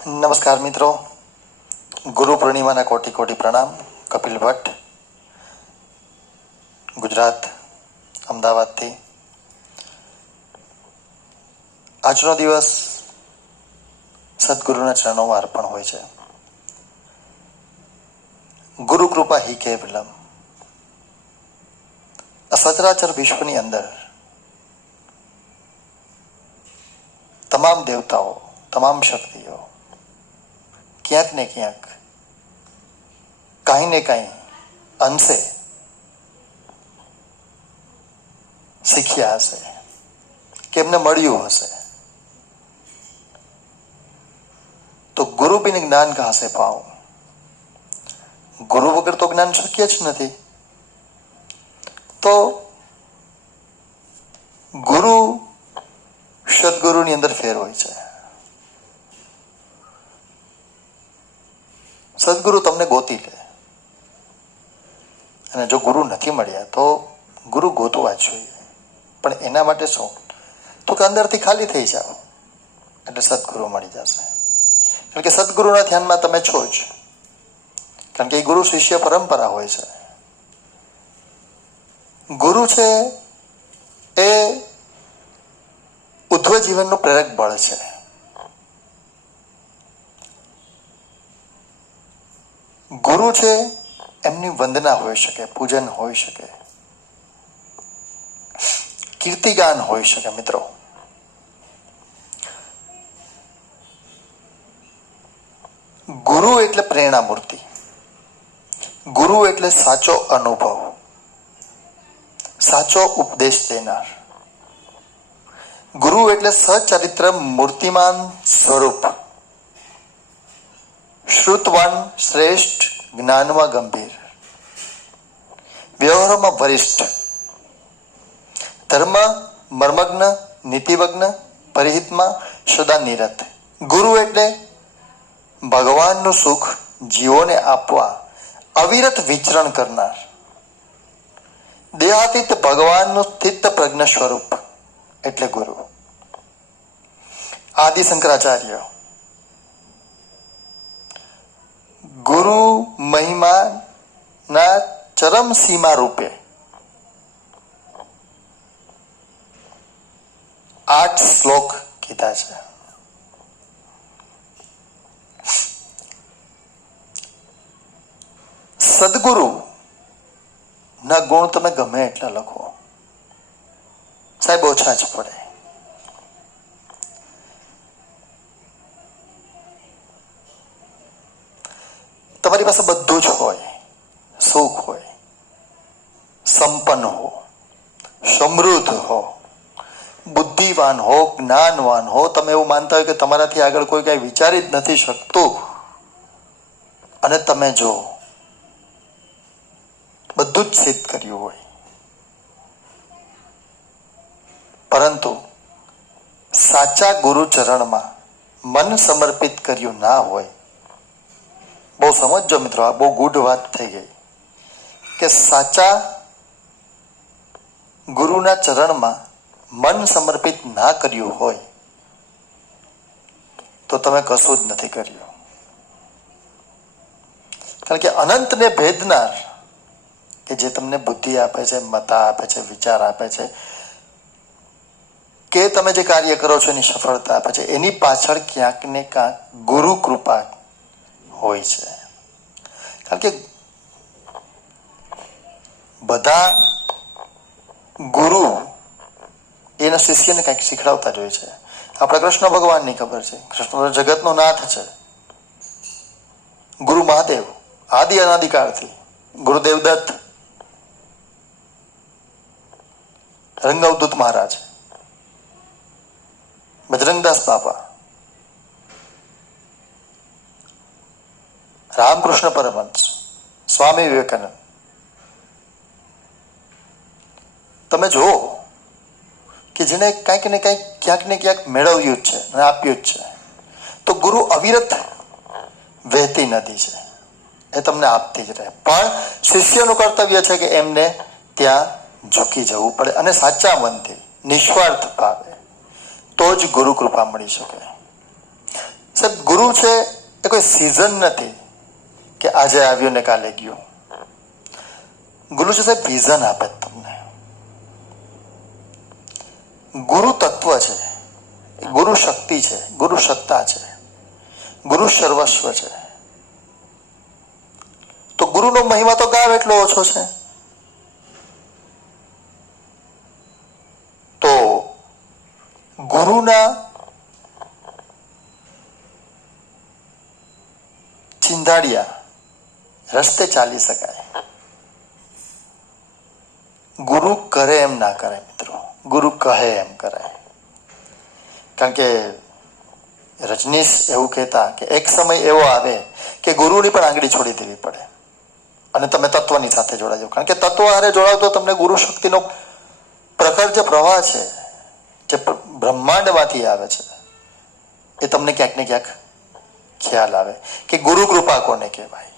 નમસ્કાર મિત્રો, ગુરુ પૂર્ણિમાના કોટી કોટી પ્રણામ. કપિલ ભટ્ટ, ગુજરાત, અમદાવાદથી. આજનો દિવસ સદગુરુના ચરણોમાં અર્પણ હોય છે. ગુરુ કૃપા હી કેવલમ. આ સચરાચર વિશ્વની અંદર તમામ દેવતાઓ, તમામ શક્તિઓ ક્યાંક ને ક્યાંક કાંઈ ને કાંઈ અંશે શીખ્યા હશે કે એમને મળ્યું હશે. તો ગુરુ બિન જ્ઞાન કહા સે પાઉં. ગુરુ વગર તો જ્ઞાન શક્ય જ નથી. તો ગુરુ સદગુરુની અંદર ફેર હોય છે. સદગુરુ તમને ગોતી લે, અને જો ગુરુ નથી મળ્યા તો ગુરુ ગોતવા જ જોઈએ. પણ એના માટે શું? તો કે અંદરથી ખાલી થઈ જાઓ એટલે સદગુરુ મળી જશે. કારણ કે સદગુરુના ધ્યાનમાં તમે છો જ. કારણ કે એ ગુરુ શિષ્ય પરંપરા હોય છે. ગુરુ છે એ ઉધ્વ જીવનનું પ્રેરક બળ છે. ગુરુ છે એમની વંદના હોઈ શકે, પૂજન હોઈ શકે, કીર્તિગાન હોઈ શકે. મિત્રો, ગુરુ એટલે પ્રેરણા મૂર્તિ. ગુરુ એટલે સાચો અનુભવ, સાચો ઉપદેશ દેનાર. ગુરુ એટલે સચરિત્ર મૂર્તિમાન સ્વરૂપ, શ્રુતવાન શ્રેષ્ઠ, જ્ઞાનમાં ગંભીર, વ્યવહારમાં વરિષ્ઠ, ધર્મ મર્મગ્ન, નીતિવગ્ન, પરિહિતમાં સદા નિરત. ગુરુ એટલે ભગવાનનું સુખ જીવોને આપવા અવિરત વિચરણ કરનાર, દેહાતીત ભગવાનનું સ્થિત પ્રજ્ઞ સ્વરૂપ એટલે ગુરુ. આદિ શંકરાચાર્ય ગુરુ મહિમાના ચરમ સીમા રૂપે 8 શ્લોક કીધા છે. સદગુરુ ના ગુણ તમે ગમે એટલા લખો, સાહેબ ઓછા જ પડે. તમારી પાસે બધું જ હોય, સુખ હોય, સંપન્ન હો, સમૃદ્ધ હો, બુદ્ધિવાન હો, જ્ઞાનવાન હો, તમે એવું માનતા હોય કે તમારાથી આગળ કોઈ કાંઈ વિચારી જ નથી શકતું, અને તમે જો બધું જ સિદ્ધ કર્યું હોય, પરંતુ સાચા ગુરુ ચરણમાં મન સમર્પિત કર્યું ના હોય. બહુ સમજજો મિત્રો, આ બહુ ગુઢ વાત થઈ ગઈ કે સાચા ગુરુના ચરણમાં મન સમર્પિત ના કર્યું હોય તો તમે કશું જ નથી કર્યું. કારણ કે અનંતને ભેદનાર, કે જે તમને બુદ્ધિ આપે છે, મતા આપે છે, વિચાર આપે છે, કે તમે જે કાર્ય કરો છો એની સફળતા આપે છે, એની પાછળ ક્યાંક ને ક્યાંક ગુરુ કૃપા હોય છે. કારણ કે બધા ગુરુ એના શિષ્યને કંઈક શીખડાવતા જ હોય છે. આપણા કૃષ્ણ ભગવાનની ખબર છે, કૃષ્ણ જગતનો નાથ છે. ગુરુ મહાદેવ આદિ અનાદિકાળથી, ગુરુદેવ દત્ત, રંગઅવધૂત મહારાજ, બજરંગદાસ બાપા, રામકૃષ્ણ પરમહંસ, સ્વામી વિવેકાનંદ. તમે જુઓ કે જેને કાંઈક ને કાંઈક ક્યાંક ને ક્યાંક મેળવ્યું જ છે અને આપ્યું જ છે. તો ગુરુ અવિરત વહેતી નદી છે, એ તમને આપતી જ રહે. પણ શિષ્યનું કર્તવ્ય છે કે એમને ત્યાં ઝૂકી જવું પડે, અને સાચા મનથી નિસ્વાર્થ ભાવે, તો જ ગુરુ કૃપા મળી શકે. સાહેબ ગુરુ છે એ કોઈ સિઝન નથી કે આજે આવ્યો ને કાલે ગયો. ગુરુ છે સાહેબ વિઝન આપે તમને. ગુરુ તત્વ છે, ગુરુ શક્તિ છે, ગુરુ સત્તા છે, ગુરુ સર્વસ્વ છે. તો ગુરુનો મહિમા તો ગાવ એટલો ઓછો છે. તો ગુરુના ચિંધાડિયા રસ્તે ચાલી શકાય. ગુરુ કરે એમ ના કરાય મિત્રો, ગુરુ કહે એમ કરાય. કારણ કે રજનીશ એવું કહેતા કે એક સમય એવો આવે કે ગુરુની પણ આંગળી છોડી દેવી પડે અને તમે તત્વની સાથે જોડાઈ જાઓ. કારણ કે તત્વ હારે જોડાવ તો તમને ગુરુ શક્તિનો પ્રખર જે પ્રવાહ છે, જે બ્રહ્માંડમાંથી આવે છે, એ તમને ક્યાંક ને ક્યાંક ખ્યાલ આવે કે ગુરુ કૃપા કોને કહેવાય.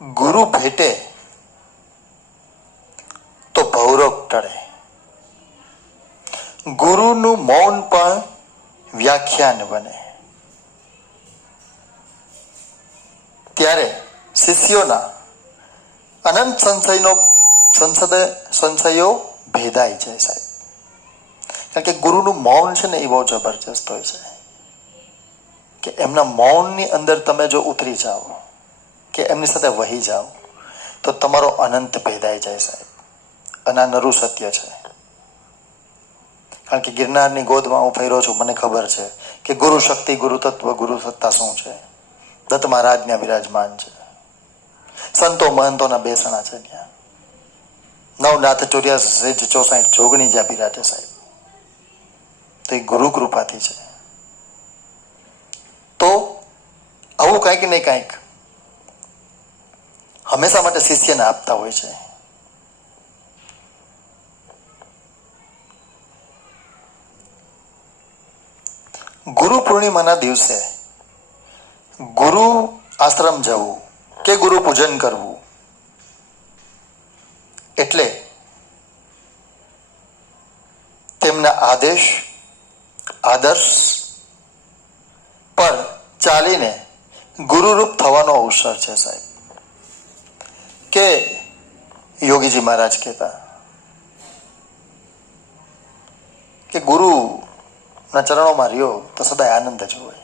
ગુરુ ભેટે તો ભવરોગ ટળે. ગુરુનું મૌન પણ વ્યાખ્યાન બને. ત્યારે શિષ્યોના અનંત સંશયો ભેદાઈ જાય સાહેબ. કારણ કે ગુરુનું મૌન છે ને એ બહુ જબરજસ્ત હોય છે કે એમના મૌનની અંદર તમે જો ઉતરી જાઓ કે એમની સાથે વહી જાઓ તો તમારો અનંત ભેદાઈ જાય સાહેબ. અને આ નરું સત્ય છે. કારણ કે ગિરનારની ગોદમાં હું ફર્યો છું, મને ખબર છે કે ગુરુ શક્તિ, ગુરુ તત્વ, ગુરુ સત્તા શું છે. દત્ત મહારાજના બિરાજમાન છે, સંતો મહંતોના બેસણા છે ત્યાં, નવનાથ 84 જોગણી જ્યાં બિરાજે સાહેબ. તો એ ગુરુ કૃપાથી છે. તો આવું કંઈક ને કંઈક હંમેશા માટે શિષ્યને આપતા હોય છે. ગુરુ પૂર્ણિમાના દિવસે ગુરુ આશ્રમ જવું કે ગુરુ પૂજન કરવું એટલે તેમના આદર્શ પર ચાલીને ગુરુરૂપ થવાનો અવસર છે સાહેબ. કે યોગીજી મહારાજ કહેતા કે ગુરુના ચરણોમાં રહ્યો તો સદાય આનંદ જ હોય.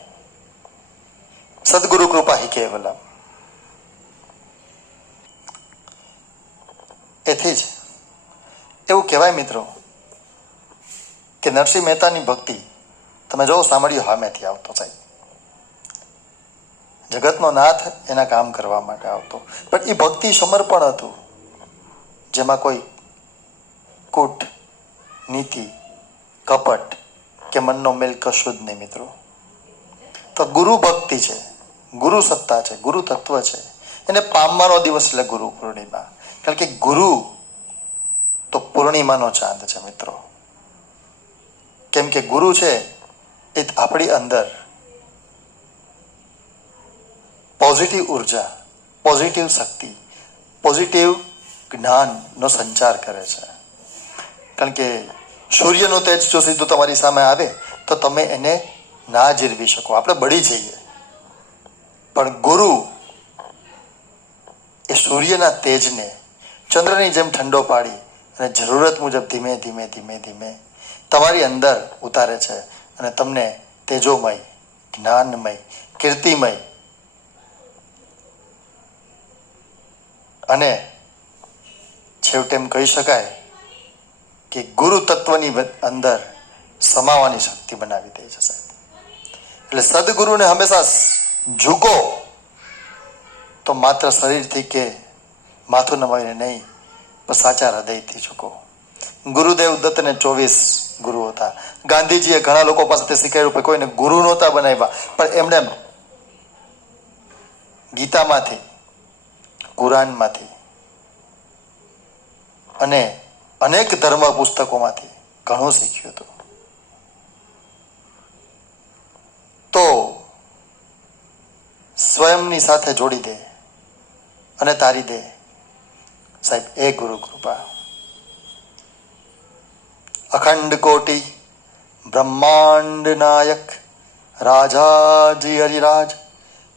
સદગુરુ કૃપા હિ કેવલમ. એથી જ એવું કહેવાય મિત્રો કે નરસિંહ મહેતાની ભક્તિ તમે જો સાંભળ્યું સામેથી આવતો સાહેબ. જગતનો નાથ એના કામ કરવા માટે આવતો, પણ એ ભક્તિ સમર્પણ હતું જેમાં કોઈ કૂટ, નીતિ, કપટ કે મનનો મેલ કશું જ નહીં મિત્રો. તો ગુરુ ભક્તિ છે, ગુરુ સત્તા છે, ગુરુ તત્વ છે, એને પામવાનો દિવસ એટલે ગુરુ પૂર્ણિમા. કારણ કે ગુરુ તો પૂર્ણિમાનો ચાંદ છે મિત્રો. કેમ કે ગુરુ છે એ આપણી અંદર પોઝિટિવ ઉર્જા, પોઝિટિવ શક્તિ, પોઝિટિવ જ્ઞાનનો સંચાર કરે છે. કારણ કે સૂર્યનું તેજ જો સીધું તમારી સામે આવે તો તમે એને ના જીરવી શકો, આપણે બળી જઈએ. પણ ગુરુ એ સૂર્યના તેજને ચંદ્રની જેમ ઠંડો પાડી અને જરૂરત મુજબ ધીમે ધીમે ધીમે ધીમે તમારી અંદર ઉતારે છે અને તમને તેજોમય, જ્ઞાનમય, કીર્તિમય અને છેવટે એમ કહી શકાય કે ગુરુ તત્વની અંદર સમાવાની શક્તિ બનાવી દે છે સાહેબ. એટલે સદગુરુને હંમેશા ઝૂકો તો માત્ર શરીરથી કે માથું નમાવીને નહીં, પણ સાચા હૃદયથી ઝૂકો. ગુરુદેવ દત્તને 24 ગુરુ હતા. ગાંધીજીએ ઘણા લોકો પાસેથી શીખાયું, કોઈને ગુરુ નહોતા બનાવ્યા, પણ એમણે ગીતામાંથી, કુરાનમાંથી અને અનેક ધર્મ પુસ્તકોમાંથી ઘણું શીખ્યું હતું. તો સ્વયંની સાથે જોડી દે અને તારી દે સાહેબ એ ગુરુ કૃપા. અખંડ કોટી બ્રહ્માંડ નાયક રાજાજી હરિરાજ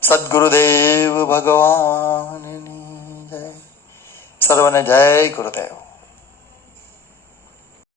સદગુરુદેવ ભગવાનની જય. સર્વને જય ગુરુદેવ.